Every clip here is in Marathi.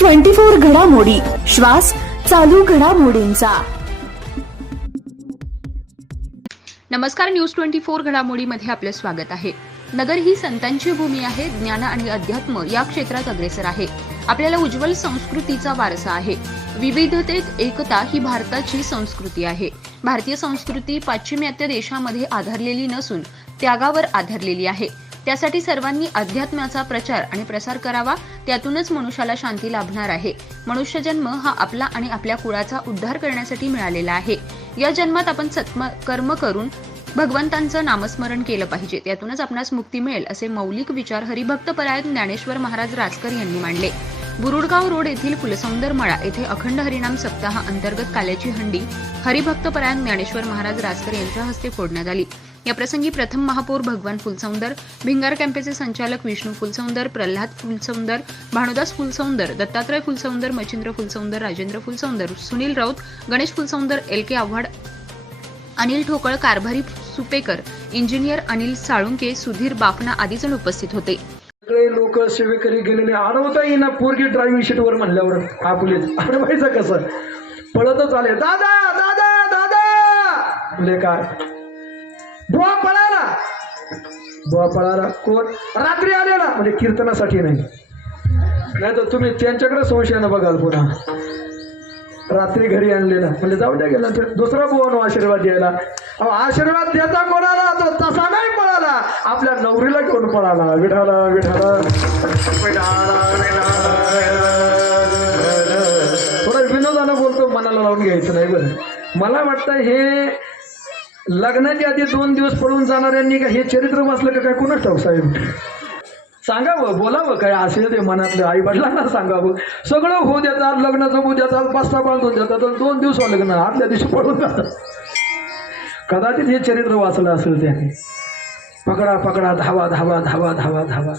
ट्वेंटी फोर घडामोडी. श्वास चालू घडामोडींचा. नमस्कार न्यूज ट्वेंटी फोर घडामोडीमध्ये आपलं स्वागत आहे. नगर ही संतांची भूमी आहे ज्ञान आणि अध्यात्म या क्षेत्रात अग्रेसर आहे. आपल्याला उज्ज्वल संस्कृतीचा वारसा आहे. विविधतेत एकता ही भारताची संस्कृती आहे. भारतीय संस्कृती पाश्चिमात्य देशामध्ये आधारलेली नसून त्यागावर आधारलेली आहे. त्यासाठी सर्वांनी अध्यात्माचा प्रचार आणि प्रसार करावा त्यातूनच मनुष्याला शांती लाभणार आहे. मनुष्य जन्म हा आपला आणि आपल्या कुळाचा उद्धार करण्यासाठी मिळालेला आहे. या जन्मात आपण सत्म कर्म करून भगवंतांचं नामस्मरण केलं पाहिजे. त्यातूनच आपणास मुक्ती मिळेल असे मौलिक विचार हरिभक्तपरायण ज्ञानेश्वर महाराज राजकर यांनी मांडले. बुरुडगाव रोड येथील कुलसौंदर मळा येथे अखंड हरिनाम सप्ताह अंतर्गत काल्याची हंडी हरिभक्तपरायण ज्ञानेश्वर महाराज राजकर यांच्या हस्ते फोडण्यात आली. याप्रसंगी प्रथम महापौर भगवान फुलसौंदर भिंगार कॅम्पेचे संचालक Vishnu Phulsaundar Pralhad Phulsaundar Bhanudas Phulsaundar Dattatray Phulsaundar Machhindra Phulsaundar Rajendra Phulsaundar Sunil Raut Ganesh Phulsaundar L K Avhad Anil Thokal Karbhari Supekar engineer Anil Salunke Sudhir Bafna आदी जण उपस्थित होते. सगळे लोक सेवेकरी गेलेले अडवता येईना पोरगी ड्रायव्हिंग शीटवर म्हणल्यावर हा अडवायचं कसं? पळतच आले दादा दादा दादा! म्हणजे काय? बुवा पळाला. बुवा पळाला. कोण? रात्री आलेला. म्हणजे कीर्तनासाठी नाही. नाही तर तुम्ही त्यांच्याकडे संशयानं बघाल पुन्हा. रात्री घरी आणलेला. म्हणजे जाऊ द्या गेला तर दुसरा बुवानो आशीर्वाद द्यायला. अहो आशीर्वाद द्यायचा कोणाला? तर तसा नाही पळाला. आपल्या नवरीला घेऊन पळाला. विठाला विठाला थोडा विनोदानं बोलतो मनाला लावून घ्यायचं नाही बरं. मला वाटतं हे लग्नाच्या आधी दोन दिवस पळून जाणाऱ्यांनी का हे चरित्र वाचलं का काय? कुणाच ठाऊक साहेब? सांगावं बोलावं काय? असेल ते मनातलं. आई वडिलांना सांगावं. सगळं होऊ देतात लग्न जमू देतात पास्ता बांधून देतात दोन दिवस लग्न आतल्या दिवशी पळून जातात. कदाचित हे चरित्र वाचलं असेल त्याने. पकडा पकडा धावा धावा धावा धावा धावा.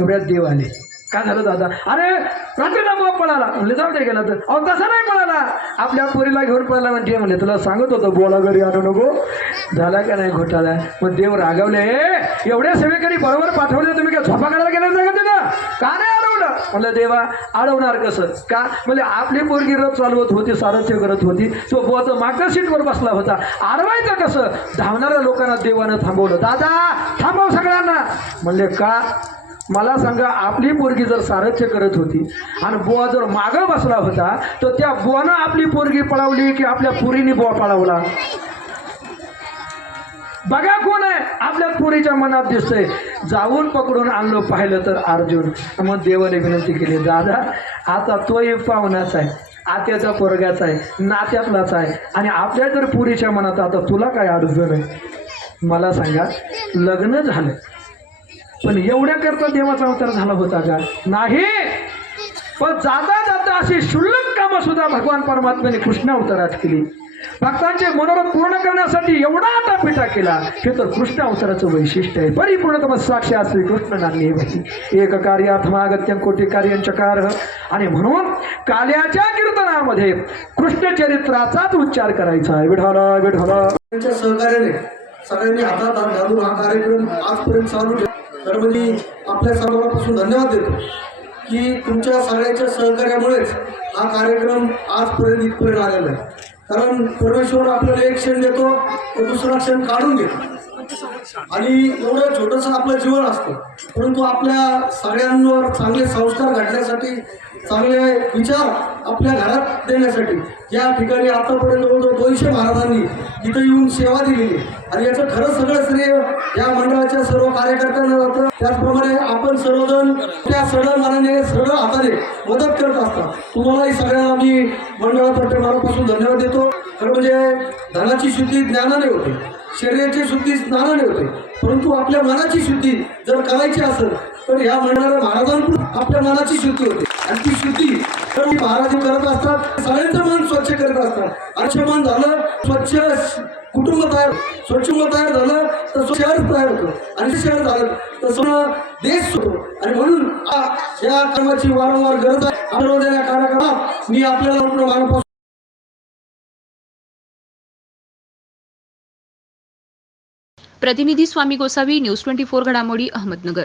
एवढ्यात देव आले. काय झालं दादा? अरे रात्रीला बाप पळाला. म्हणजे जाऊ दे गेला तर. अहो तसा नाही पळाला. आपल्या पोरीला घेऊन पळाला म्हणजे तुला सांगत होतं बोला घरी आणू नको. झाला का नाही घोटाळा? मग देव रागवले एवढ्या सेवेकरी बरोबर पाठवले तुम्ही काय झोपा करायला गेला नाही का तिथं? का नाही अडवलं? म्हणलं देवा अडवणार कसं? का? म्हणजे आपली पोरगी रथ चालवत होती सारथ्य करत होती. तो बुवाचं मागच्या सीटवर बसला होता. अडवायचं कसं? धावणाऱ्या लोकांना देवानं थांबवलं. दादा थांबव सगळ्यांना. म्हणले का? मला सांगा आपली पोरगी जर सारथ्य करत होती आणि बुवा जर मागं बसला होता तर त्या बुवानं आपली पोरगी पळवली की आपल्या पुरीने बुवा पळवला? बघा कोण आहे आपल्या पुरीच्या मनात दिसतंय. जाऊन पकडून आणलं पाहिलं तर अर्जुन. मग देवाने विनंती केली दादा आता तोही पाहुणाच आहे आत्याचा पोरग्याचा आहे नात्यातलाच आहे आणि आपल्या जर पुरीच्या मनात आता तुला काय अडचण आहे? मला सांगा लग्न झालं. पण एवढ्या करता देवाचा अवतार झाला होता का? नाही. पण जाता जाता अशी क्षुल्लक कामं सुद्धा भगवान परमात्म्याने कृष्ण अवतारात केली. भक्तांचे मनोरथ पूर्ण करण्यासाठी एवढा आटापिटा केला हे तर कृष्ण अवताराचं वैशिष्ट्य आहे. परिपूर्णतम साक्षी श्री कृष्ण नान्य भक्ती एक कार्यात्मागत्यं कोटी कार्यांचकार आणि म्हणून काल्याच्या कीर्तनामध्ये कृष्ण चरित्राचाच उच्चार करायचा आहे. विढाला विढाला सहकार्याने सगळ्यांनी हातात घालून हा कार्यक्रम आजपर्यंत चालू तर मी आपल्या सर्वांपासून धन्यवाद देतो की तुमच्या सगळ्यांच्या सहकार्यामुळेच हा कार्यक्रम आजपर्यंत इथपर्यंत आलेला आहे. कारण परमेश्वर आपल्याला एक क्षण देतो तो दुसरा क्षण काढून घेतो. आणि एवढं छोटंसं आपलं जीवन असतं. परंतु आपल्या सगळ्यांवर चांगले संस्कार घडण्यासाठी चांगले विचार आपल्या घरात देण्यासाठी. या ठिकाणी आतापर्यंत जवळजवळ दोनशे महाराजांनी इथं येऊन सेवा दिलेली. आणि याचं खरं सगळं श्रेय या मंडळाच्या सर्व कार्यकर्त्यांना जातं. त्याचप्रमाणे आपण सर्वजण त्या सरळ मनाने सरळ हाताने मदत करत असतात. तुम्हालाही सगळ्यांना मी मंडळातर्फे मनापासून धन्यवाद देतो. खरं म्हणजे धनाची शुद्धी ज्ञानाने होते. शरीराची शुद्धी स्नानाने होते. परंतु आपल्या मनाची शुद्धी जर करायची असेल तर ह्या मंडळाला महाराजांकडून आपल्या मनाची शुद्धी होते. त्यांची ती तर ही महाराज करत असतात. सगळ्यांचं मन स्वच्छ करत असतात. आणि मन झालं स्वच्छ कुटुंब तयार स्वच्छ कुटुंब तयार झालं तर शहर तयार होतं. आणि शहर झालं तर सगळं देश होतो. आणि म्हणून या कामाची वारंवार गरज आहे. आपल्या या कार्यक्रमात मी आपल्याला मनापासून प्रतिनिधी Swami Gosavi news twenty four घडामोडी अहमदनगर.